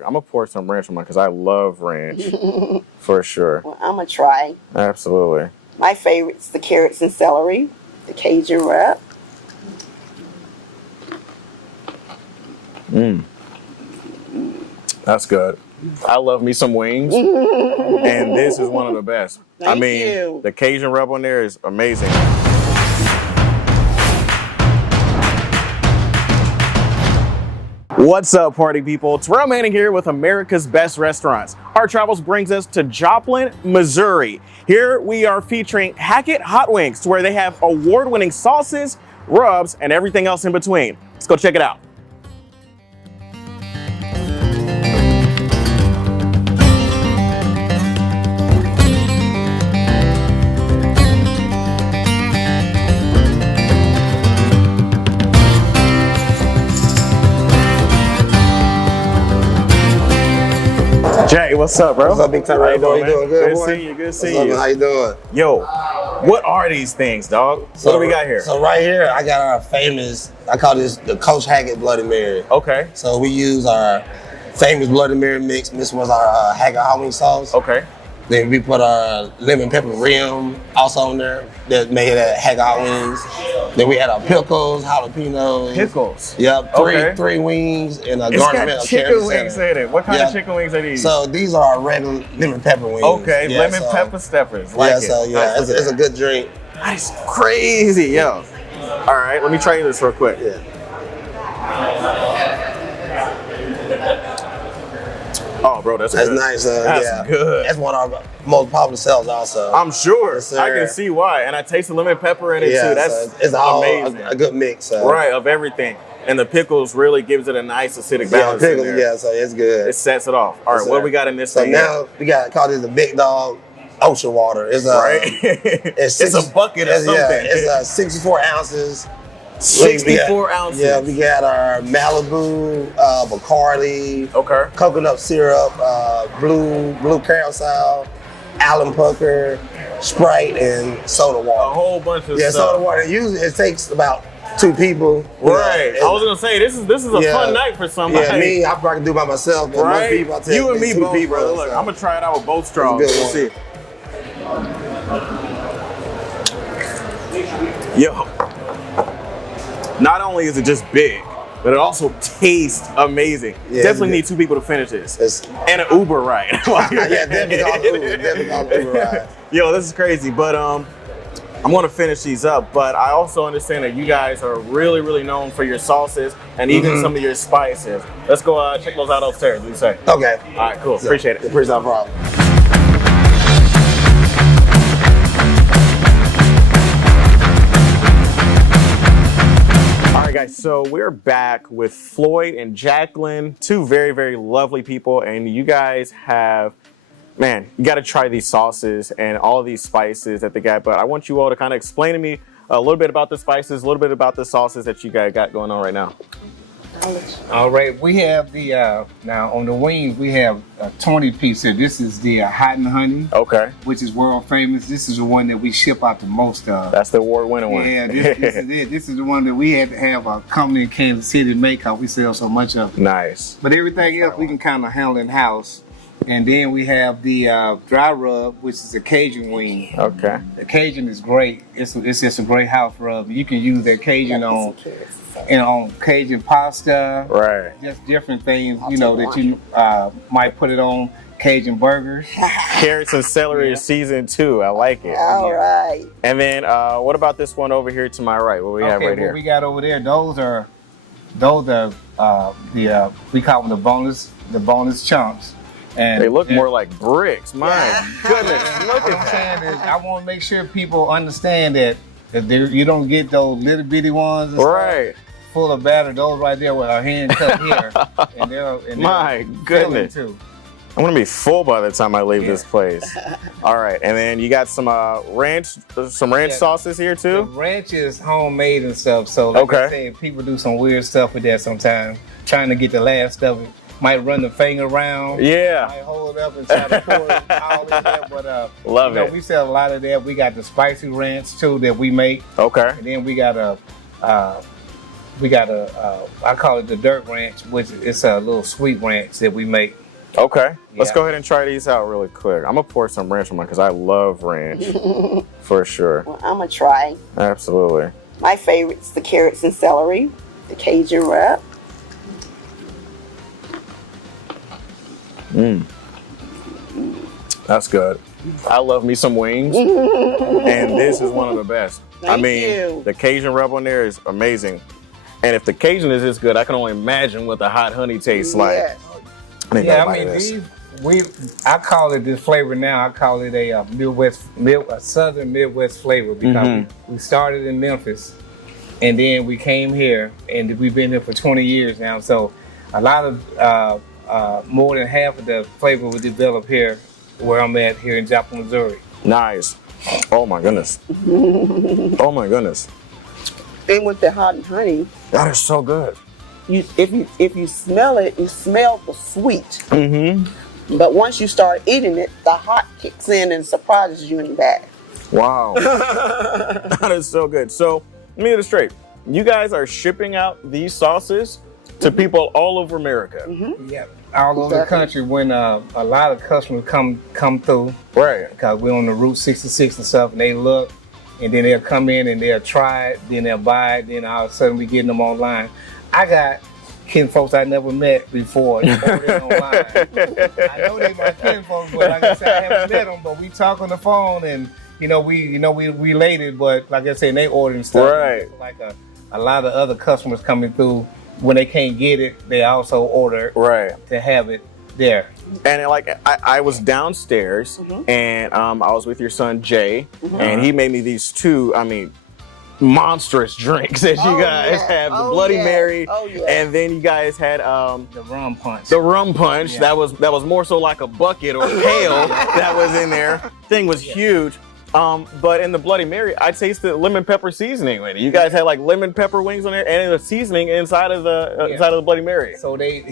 I'm gonna pour some ranch on mine because I love ranch for sure. Well, I'm gonna try. Absolutely. My favorite's the carrots and celery, the Cajun wrap. That's good. I love me some wings, and this is one of the best. Thank you. The Cajun rub on there is amazing. What's up, party people? Terrell Manning here with America's Best Restaurants. Our travels brings us to Joplin, Missouri. Here we are featuring Hackett Hot Wings, where they have award-winning sauces, rubs, and everything else in between. Let's go check it out. Jay, what's up, bro? What's up, Big Time? How you doing? Good, Good boy? seeing you. Good seeing you. How you doing? Yo, what are these things, dog? What do we got here? So right here, I got our famous, I call this the Coach Hackett Bloody Mary. Okay. So we use our famous Bloody Mary mix. This was our Hackett Hot Wing sauce. Okay. Then we put our lemon pepper rim also on there that made that Hackett Hot Wings. Then we had our pickles, jalapenos. Pickles? Yep, three wings and a It's garnish got chicken wings in it. What kind of chicken wings are these? So these are our regular lemon pepper wings. Okay, lemon pepper steppers. It's a good drink. That's crazy, yo. All right, let me try this real quick. Yeah. Oh, bro, that's good. Nice. That's good. That's one of our most popular sellers also. I'm sure. Yes, I can see why. And I taste the lemon pepper in it too. That's it's all amazing. a good mix. Right, of everything. And the pickles really gives it a nice acidic balance in there. So it's good. It sets it off. All right, what do we got in this thing? Now we got called it the Big Dog Ocean Water. It's it's a bucket of something. Yeah, it's 64 ounces. 64 ounces. Yeah, we got our Malibu, Bacardi, coconut syrup, blue carousel, Allen Pucker, Sprite, and soda water. A whole bunch of stuff. Soda water. Usually it takes about 2 people. Right. I was gonna say this is a fun night for somebody. Yeah, me, I probably can do by myself. But most people, I take you and me 2 both, people. brother. Look, I'm gonna try it out with both straws. We'll see. Yo. Not only is it just big, but it also tastes amazing. Yeah, definitely need 2 people to finish this. And an Uber ride. Yeah, definitely call Uber ride. Yo, this is crazy, but I'm gonna finish these up, but I also understand that you guys are really, really known for your sauces and even some of your spices. Let's go check those out upstairs. What do you say? Okay. All right, cool. Appreciate it. Appreciate no problem. All right, guys, so we're back with Floyd and Jacqueline, 2 very, very lovely people, and you guys have, man, you got to try these sauces and all these spices that they got, but I want you all to kind of explain to me a little bit about the spices, a little bit about the sauces that you guys got going on right now. All right, we have the, now on the wings, we have a 20 piece here. This is the hot and honey. Okay. Which is world famous. This is the one that we ship out the most of. That's the award-winning one. Yeah, this is it. This is the one that we had to have a company in Kansas City make because we sell so much of it. Nice. But everything else we can kind of handle in-house. And then we have the dry rub, which is a Cajun wing. Okay. The Cajun is great. It's just a great house rub. You can use that Cajun on Cajun pasta, right? Just different things, that you might put it on Cajun burgers. Carrots and celery is seasoned too. I like it. All right. And then what about this one over here to my right? What we have right here? What we got over there? Those are we call them the bonus chunks. And they look more like bricks. My goodness, look what at I'm saying is, I want to make sure people understand that you don't get those little bitty ones. Right. Full of batter. Those right there with our hand cut here. and my goodness. Too. I'm gonna be full by the time I leave this place. All right, and then you got some ranch sauces here too. The ranch is homemade and stuff. So like I said, people do some weird stuff with that sometimes. Trying to get the last of it. Might run the finger around. Yeah. Might hold it up and try to pour it all in there. But love it. We sell a lot of that. We got the spicy ranch too that we make. Okay. And then we got we got I call it the dirt ranch, which is a little sweet ranch that we make. Okay, let's go ahead and try these out really quick. I'm gonna pour some ranch on mine because I love ranch for sure. Well, I'm gonna try. Absolutely. My favorite's the carrots and celery, the Cajun wrap. That's good. I love me some wings, and this is one of the best. Thank you. The Cajun rub on there is amazing. And if the Cajun is this good, I can only imagine what the hot honey tastes like. Yeah, I mean, I call it this flavor now. I call it a Southern Midwest flavor because we started in Memphis, and then we came here, and we've been here for 20 years now. So a lot of more than half of the flavor was developed here, where I'm at here in Joplin, Missouri. Nice. Oh my goodness. Oh my goodness. And with the hot honey, that is so good. If you smell it, you smell the sweet. Mm-hmm. But once you start eating it, the hot kicks in and surprises you in the back. Wow. That is so good. So let me get it straight. You guys are shipping out these sauces to people all over America. Yeah, all over the country. When a lot of customers come through, right? Because we're on the Route 66 and stuff, and they look, and then they'll come in and they'll try it, then they'll buy it, then all of a sudden we getting them online. I got kin folks I never met before ordering online. I know they my kin folks, but like I said, I haven't met them, but we talk on the phone, and we related, but like I said, they ordering stuff. Right. Like a lot of other customers coming through, when they can't get it, they also order to have it there. And I was downstairs, and I was with your son Jay, and he made me these two, monstrous drinks that you guys have. The Bloody Mary, and then you guys had the rum punch. The rum punch that was more so like a bucket or pail that was in there. Thing was huge. But in the Bloody Mary, I tasted lemon pepper seasoning with it. You guys had like lemon pepper wings on there, and the seasoning inside of the Bloody Mary. So the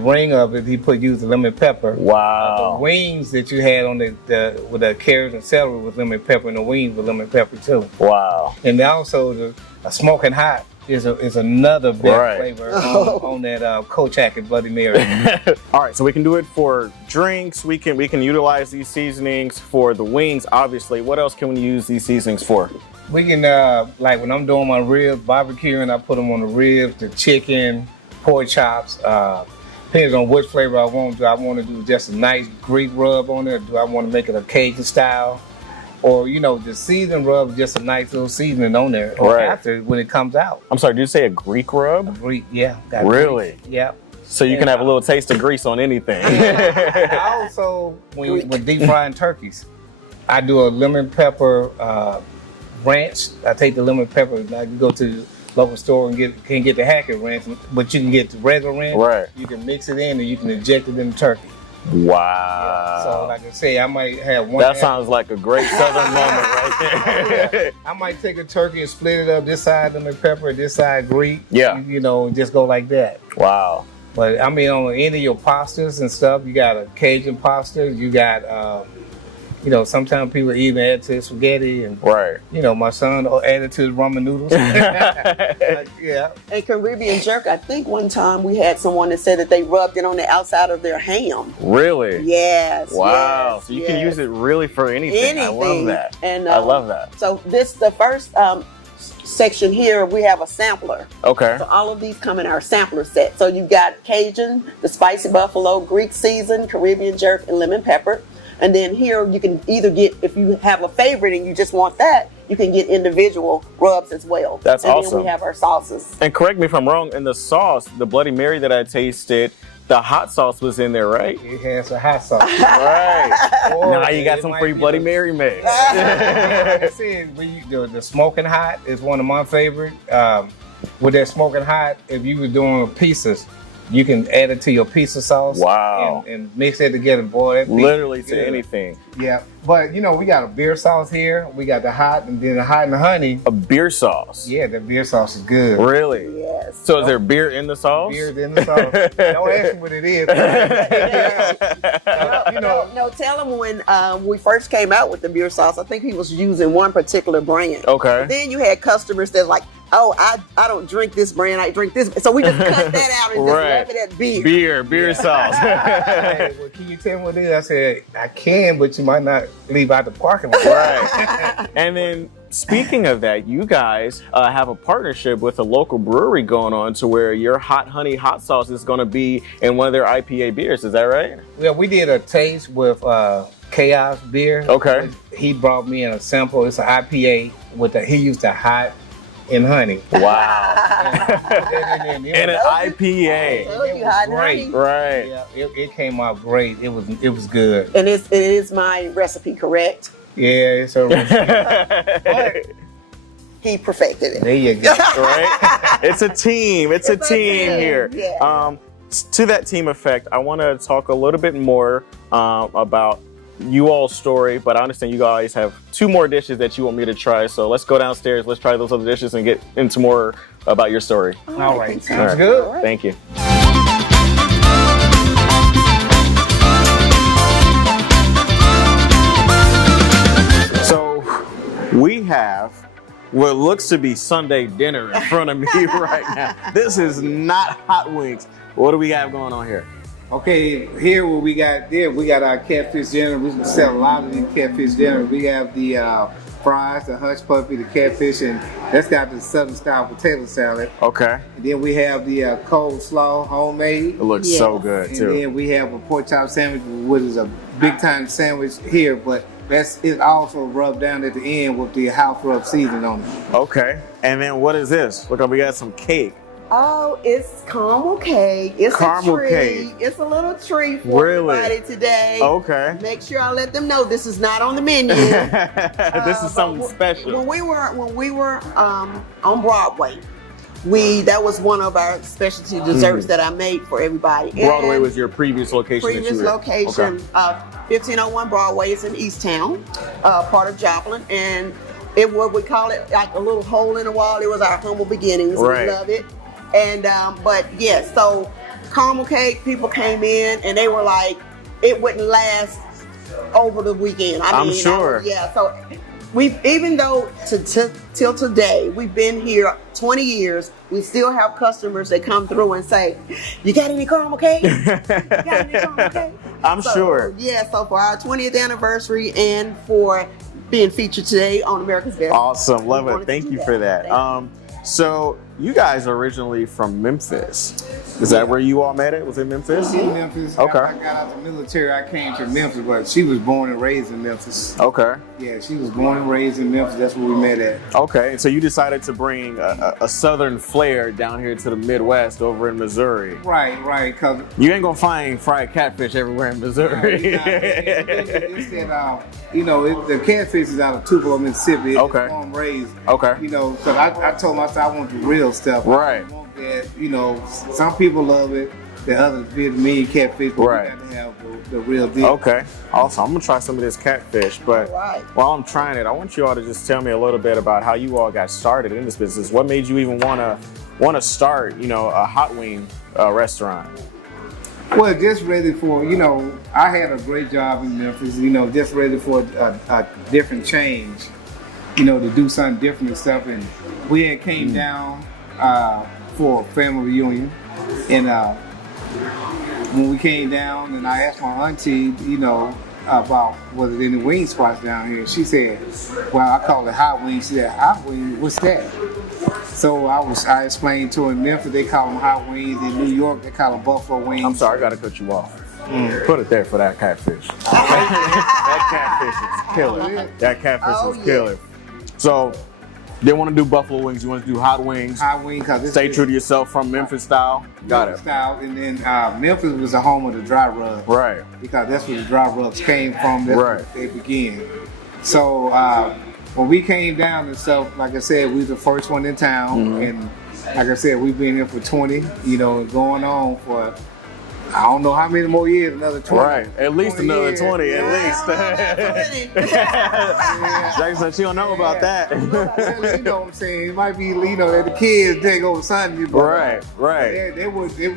ring of it, he used the lemon pepper. Wow. The wings that you had on with the carrots and celery with lemon pepper, and the wings with lemon pepper too. Wow. And also the smoking hot is another big flavor on that Coach Hackett Bloody Mary. All right, so we can do it for drinks. We can utilize these seasonings for the wings. Obviously, what else can we use these seasonings for? We can like when I'm doing my ribs, barbecuing, I put them on the ribs, the chicken, pork chops. Depends on what flavor I want. Do I want to do just a nice Greek rub on it? Do I want to make it a Cajun style? Or, the season rub, just a nice little seasoning on there after when it comes out. I'm sorry, did you say a Greek rub? A Greek, yeah. Really? Greek, yeah. So you can have a little taste of grease on anything. I also, when deep frying turkeys, I do a lemon pepper ranch. I take the lemon pepper, I can go to the local store and get the Hackett ranch, but you can get the regular ranch. Right. You can mix it in and you can inject it in the turkey. Wow. So like I say, I might have one. That sounds like a great Southern moment right there. I might take a turkey and split it up, this side lemon pepper, this side Greek. Yeah. Just go like that. Wow. But on any of your pastas and stuff, you got a Cajun pasta, you got sometimes people even add to spaghetti, and my son added to his ramen noodles. Yeah. And Caribbean jerk, I think one time we had someone that said that they rubbed it on the outside of their ham. Really? Yes. Wow. Yes, so you can use it really for anything. I love that. And I love that. So the first section here, we have a sampler. Okay. So all of these come in our sampler set. So you've got Cajun, the spicy buffalo, Greek season, Caribbean jerk, and lemon pepper. And then here you can either get, if you have a favorite and you just want that, you can get individual rubs as well. That's awesome. And then we have our sauces. And correct me if I'm wrong, in the sauce, the Bloody Mary that I tasted, the hot sauce was in there, right? It has a hot sauce. Right. Now you got some free Bloody Mary mix. Like I said, the smoking hot is one of my favorite. With that smoking hot, if you were doing pizzas, you can add it to your pizza sauce. Wow. And mix it together, boy. Literally to anything. Yeah. But, we got a beer sauce here. We got the hot, and then the hot and the honey. A beer sauce? Yeah, the beer sauce is good. Really? Yes. So is there beer in the sauce? Beer in the sauce. Don't ask me what it is. No, tell him when we first came out with the beer sauce, I think he was using one particular brand. Okay. But then you had customers that like, oh, I don't drink this brand, I drink this. So we just cut that out and just left it at beer. Beer sauce. Hey, well, can you tell me what it is? I said, I can, but you might not leave out the parking lot. Right. And then speaking of that, you guys have a partnership with a local brewery going on to where your hot honey hot sauce is going to be in one of their IPA beers. Is that right? Yeah, we did a taste with Chaos beer. Okay. He brought me in a sample. It's an IPA he used the hot and honey. Wow. And an IPA. Told you, hot and honey. Right. Yeah, it came out great. It was good. And it is my recipe, correct? Yeah, it's a Right. He perfected it. There you go. Right? It's a team. It's a team here. Yeah. To that team effect, I want to talk a little bit more about you all's story, but I understand you guys have 2 more dishes that you want me to try. So let's go downstairs. Let's try those other dishes and get into more about your story. All right. Sounds good. Right. Thank you. So we have what looks to be Sunday dinner in front of me right now. This is not hot wings. What do we have going on here? Okay, here what we got there, we got our catfish dinner. We sell a lot of these catfish dinners. We have the fries, the hush puppy, the catfish, and that's got the southern style potato salad. Okay. And then we have the cold slaw, homemade. It looks so good too. And then we have a pork chop sandwich, which is a big time sandwich here, but it's also rubbed down at the end with the house rub seasoning on it. Okay. And then what is this? Look, we got some cake. Oh, it's caramel cake. It's Caramel a treat. cake. It's a little treat for everybody today. Okay. Make sure I let them know this is not on the menu. This is something special. When we were on Broadway, that was one of our specialty desserts that I made for everybody. Broadway was your previous location. Previous location, 1501 Broadway is in Easttown, part of Joplin, and what we call it like a little hole in the wall. It was our humble beginnings. Right. We love it. And but yes, so caramel cake, people came in and they were like, it wouldn't last over the weekend. I'm sure. So even though till today, we've been here 20 years, we still have customers that come through and say, you got any caramel cake? You got any caramel cake? I'm sure. Yeah, so for our 20th anniversary and for being featured today on America's Best. Awesome. Love it. Thank you for that. So you guys are originally from Memphis. Is that where you all met it? Was it Memphis? In Memphis. Okay. I got out of the military. I came to Memphis, but she was born and raised in Memphis. Okay. Yeah, she was born and raised in Memphis. That's where we met at. Okay. And so you decided to bring a southern flair down here to the Midwest over in Missouri. Right. Cause you ain't gonna find fried catfish everywhere in Missouri. It's that, the catfish is out of Tupelo, Mississippi. Okay. It's born and raised. Okay. Because I told myself I want the real stuff. Right. I want that, some people love it. The others feel me catfish, but right. we got to have the real deal. Okay. Also, I'm gonna try some of this catfish, but while I'm trying it, I want you all to just tell me a little bit about how you all got started in this business. What made you even wanna start, a hot wing restaurant? Well, just ready for, I had a great job in Memphis, just ready for a different change, to do something different and stuff. And we had came down for a family reunion. And when we came down and I asked my auntie, about was there any wing spots down here. She said, well, I call it hot wings. She said, hot wings, what's that? So I explained to her in Memphis, they call them hot wings. In New York, they call them buffalo wings. I'm sorry, I gotta cut you off. Put it there for that catfish. That catfish is killer. That catfish is killer. So, they want to do buffalo wings. You want to do hot wings. Hot wings, cause stay true to yourself from Memphis style. Got it. Style, and then Memphis was the home of the dry rub. Right. Because that's where the dry rubs came from. That's where they began. So when we came down and stuff, like I said, we was the first one in town, and like I said, we've been here for 20. And going on for. I don't know how many more years, another 20. Right, at least another 20, at least. Jackson, she don't know about that. You know what I'm saying? It might be, that the kids take over Sunday. Right. They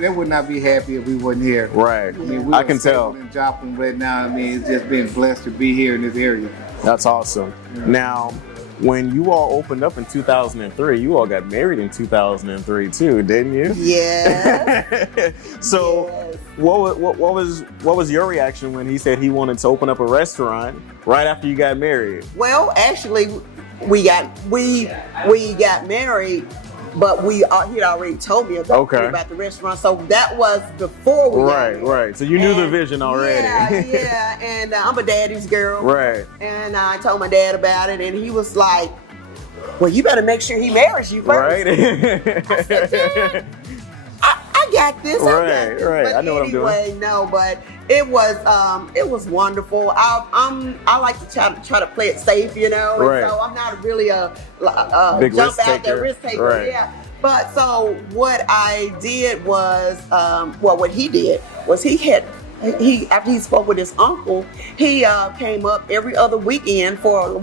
would not be happy if we wasn't here. Right. I can tell. In Joplin right now, it's just been blessed to be here in this area. That's awesome. Now, when you all opened up in 2003, you all got married in 2003 too, didn't you? Yeah. So yes. what was your reaction when he said he wanted to open up a restaurant right after you got married? Well, actually, we got married, but he had already told me about the restaurant. So that was before we got married. Right. So you knew the vision already. Yeah. And I'm a daddy's girl. Right. And I told my dad about it, and he was like, "Well, you better make sure he marries you first." Right. I said, "Dad, I got this." Right. But I know what I'm doing. Anyway, no, but it was wonderful. I like to try to play it safe, you know. Right. And so I'm not really a big jump risk out there risk taker. Right. Yeah. But so what I did was, what he did was after he spoke with his uncle, he came up every other weekend for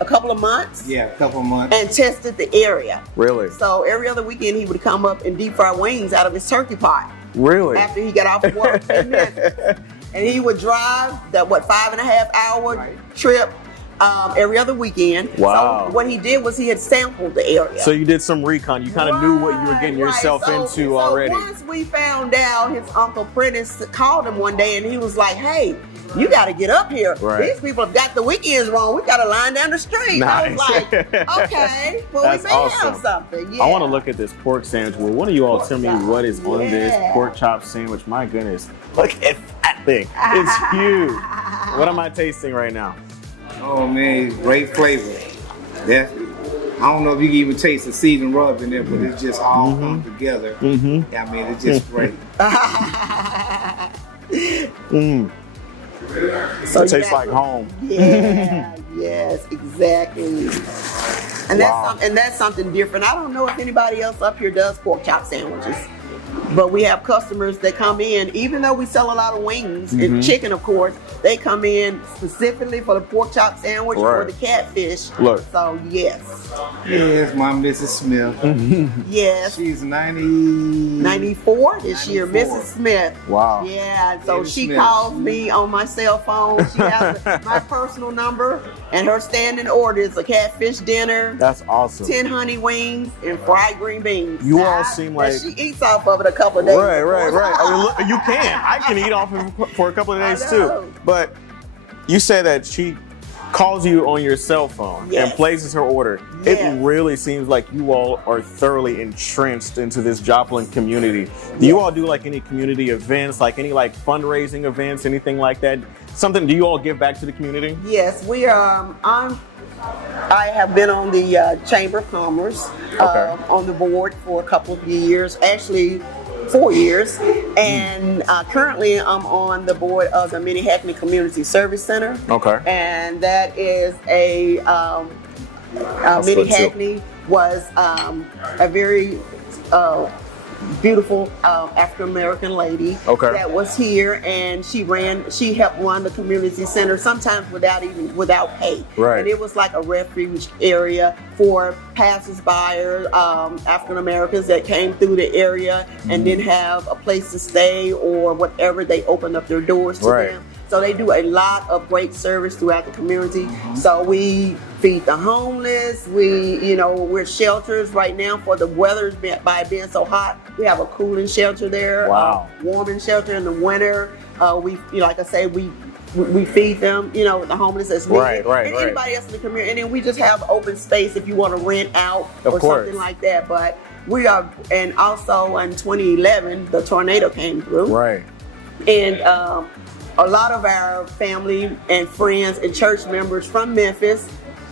a couple of months? Yeah, a couple of months. And tested the area. Really? So every other weekend he would come up and deep fry wings out of his turkey pot. Really? After he got off work in Memphis. And he would drive that 5.5 hour trip every other weekend. Wow. So what he did was he had sampled the area. So you did some recon. You kind of knew what you were getting yourself into already. Once we found out, his Uncle Prentice called him one day and he was like, "Hey, you got to get up here. Right. These people have got the weekends wrong. We got a line down the street." Nice. I was like, "Okay, well, That's we may awesome. have something." Yeah. I want to look at this pork sandwich. Will one of you all tell me what is on this pork chop sandwich? My goodness. Look at that thing. It's huge. What am I tasting right now? Oh man, it's great flavor. I don't know if you can even taste the seasoned rub in there, but it's just all come together. Mm-hmm. I mean, it's just great. So it tastes like home. Yeah, yes, exactly. And that's something different. I don't know if anybody else up here does pork chop sandwiches. But we have customers that come in, even though we sell a lot of wings and chicken, of course, they come in specifically for the pork chop sandwich or the catfish. Look. So, yes. Yes, my Mrs. Smith. Yes. She's 94 this year, Mrs. Smith. Wow. Yeah, so Mrs. she Smith. calls me on my cell phone. She has my personal number, and her standing order is a catfish dinner. That's awesome. 10 honey wings and fried green beans. You all seem like... She eats off of it a couple of days. Right. I mean, look, you can. I can eat off of it for a couple of days too. But you said that she calls you on your cell phone and places her order. Yes. It really seems like you all are thoroughly entrenched into this Joplin community. Do you all do like any community events, like any like fundraising events, anything like that? Do you all give back to the community? Yes, we are. I have been on the Chamber of Commerce on the board for a couple of years, actually 4 years, and currently I'm on the board of the Mini Hackney Community Service Center. Okay. And that is a Mini Hackney was a very beautiful African American lady that was here, and she helped run the community center sometimes without pay. Right. And it was like a refuge area for passers-by African Americans that came through the area and didn't have a place to stay or whatever. They opened up their doors to them. So they do a lot of great service throughout the community. So we feed the homeless. We're shelters right now for the weather by being so hot. We have a cooling shelter there. Wow. Warming shelter in the winter. Like I say, we feed them, the homeless as needed. Right. Anybody else in the community. And then we just have open space if you want to rent out or something like that. But we are, and also in 2011, the tornado came through. Right. And a lot of our family and friends and church members from Memphis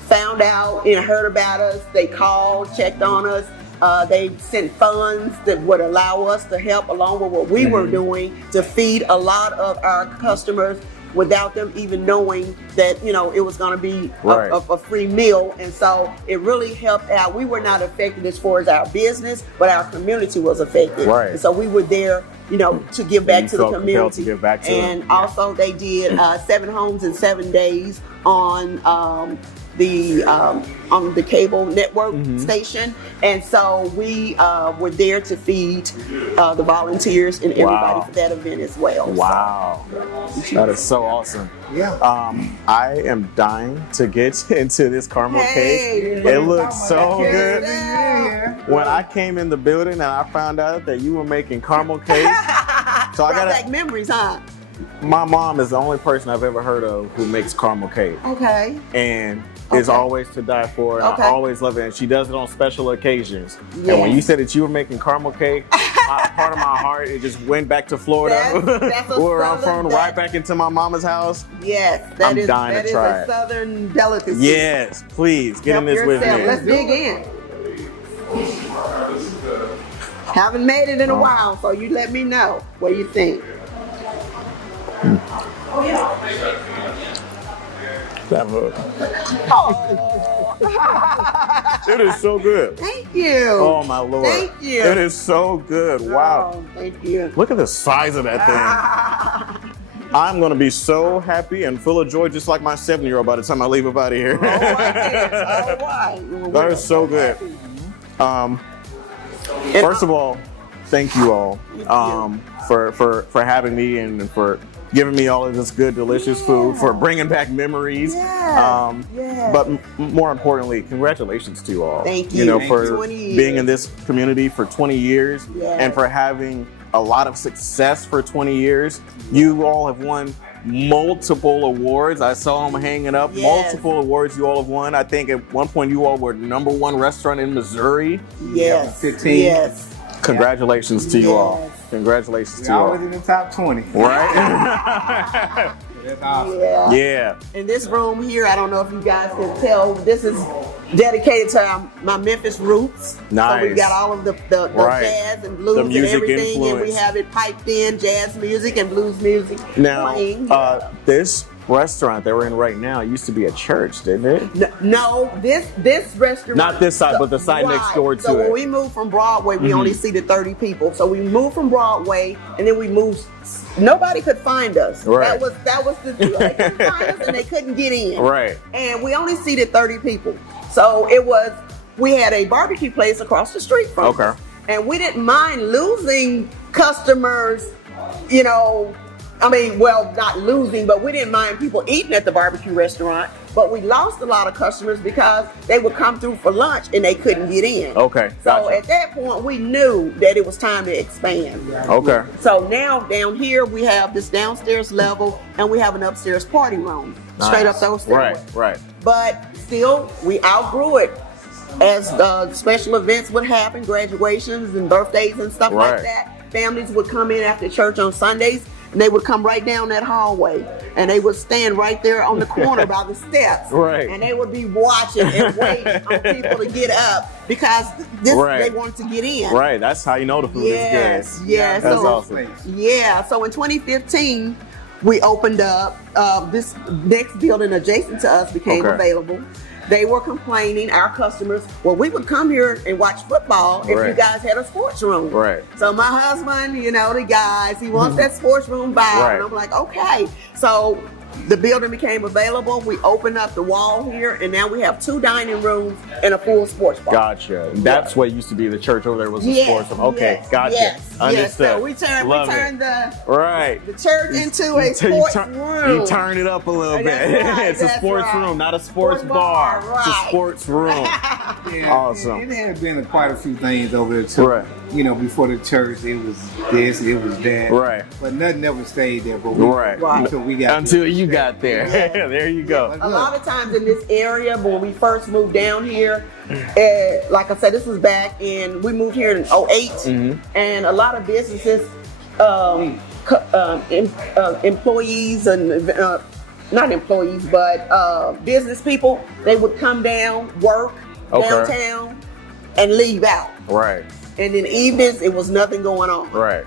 found out and heard about us. They called, checked on us. They sent funds that would allow us to help along with what we were doing to feed a lot of our customers without them even knowing that, it was going to be a free meal. And so it really helped out. We were not affected as far as our business, but our community was affected. Right. And so we were there, to give back to the community. To give back to and also they did 7 homes in 7 days on on the cable network station, and so we were there to feed the volunteers and everybody for that event as well. Wow, that is so awesome. Yeah. I am dying to get into this caramel cake. It looks so good. When I came in the building and I found out that you were making caramel cake, so I got back memories, huh? My mom is the only person I've ever heard of who makes caramel cake. Okay. And is always to die for. And I always love it. And she does it on special occasions. Yes. And when you said that you were making caramel cake, part of my heart, it just went back to Florida. That's where I'm from, right back into my mama's house. Yes, I'm dying to try a southern delicacy. Yes, please, get in this with me. Let's dig in. Haven't made it in a while, so you let me know what you think. That hook. It is so good. Thank you. Oh my Lord. Thank you. It is so good. Wow. Oh, thank you. Look at the size of that thing. I'm going to be so happy and full of joy, just like my 7-year-old by the time I leave up out of here. All right. That is so good. First of all, thank you all for having me and for giving me all of this good, delicious food, for bringing back memories. But more importantly, congratulations to you all. Thank you. For being in this community for 20 years and for having a lot of success for 20 years. You all have won multiple awards. I saw them hanging up. Multiple awards you all have won. I think at one point you all were #1 restaurant in Missouri. Yes. 15. Yes. Congratulations to you all. Congratulations to you all. Always in the top 20. Right? That's awesome. Yeah. In this room here, I don't know if you guys can tell, this is dedicated to my Memphis roots. Nice. So we got all of the jazz and blues and everything, influence. and we have it piped in, jazz music and blues music. Now, playing. this restaurant that we're in right now used to be a church, didn't it? No, this restaurant. Not this side, but the side next door to it. So when we moved from Broadway, we only seated 30 people. So we moved from Broadway, and then we moved. Nobody could find us. Right. That was the deal. They couldn't find us, and they couldn't get in. Right. And we only seated 30 people. So we had a barbecue place across the street from us. And we didn't mind losing customers, not losing, but we didn't mind people eating at the barbecue restaurant. But we lost a lot of customers because they would come through for lunch and they couldn't get in. Okay. So at that point, we knew that it was time to expand. Okay. So now down here, we have this downstairs level and we have an upstairs party room. Nice. Straight up those stairs. Right. But still, we outgrew it. As special events would happen, graduations and birthdays and stuff like that, families would come in after church on Sundays. And they would come right down that hallway, and they would stand right there on the corner by the steps. Right. And they would be watching and waiting on people to get up because they wanted to get in. Right. That's how you know the food is good. Yes. That's awesome. Yeah. So in 2015, we opened up this next building adjacent to us became available. They were complaining, our customers, well, we would come here and watch football if you guys had a sports room. Right. So my husband, the guys, he wants that sports room vibe. Right. And I'm like, okay. So the building became available. We opened up the wall here, and now we have 2 dining rooms and a full sports bar. Gotcha. That's what used to be the church over there was the sports room. Okay, gotcha. Yes. Understood. So we turned the church into a sports room. You turn it up a little bit. Right, It's a sports room, not a sports bar. Right. It's a sports room. Awesome. It had been quite a few things over there too. Right. Before the church, it was this, it was that. Right. But nothing ever stayed there. But until you got there. There you go. A lot of times in this area, when we first moved down here, like I said, this was back in, we moved here in 2008, and a lot of businesses, employees and not employees, but business people, they would come down, work downtown, and leave out. Right. And in evenings, it was nothing going on. Right.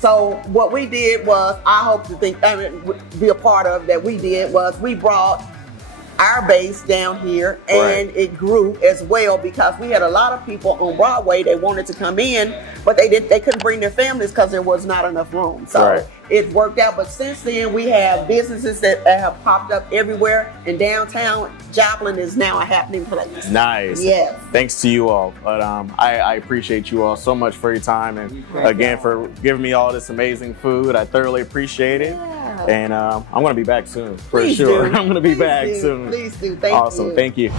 So what we did was, be a part of that we did was we brought our base down here, and it grew as well because we had a lot of people on Broadway that wanted to come in, but they couldn't bring their families because there was not enough room. So it worked out. But since then, we have businesses that have popped up everywhere, and downtown Joplin is now a happening place. Nice. Yes. Thanks to you all. But I appreciate you all so much for your time, and again for giving me all this amazing food. I thoroughly appreciate it. And I'm going to be back soon, for sure. I'm going to be back soon. Please do. Thank you. Awesome. Thank you.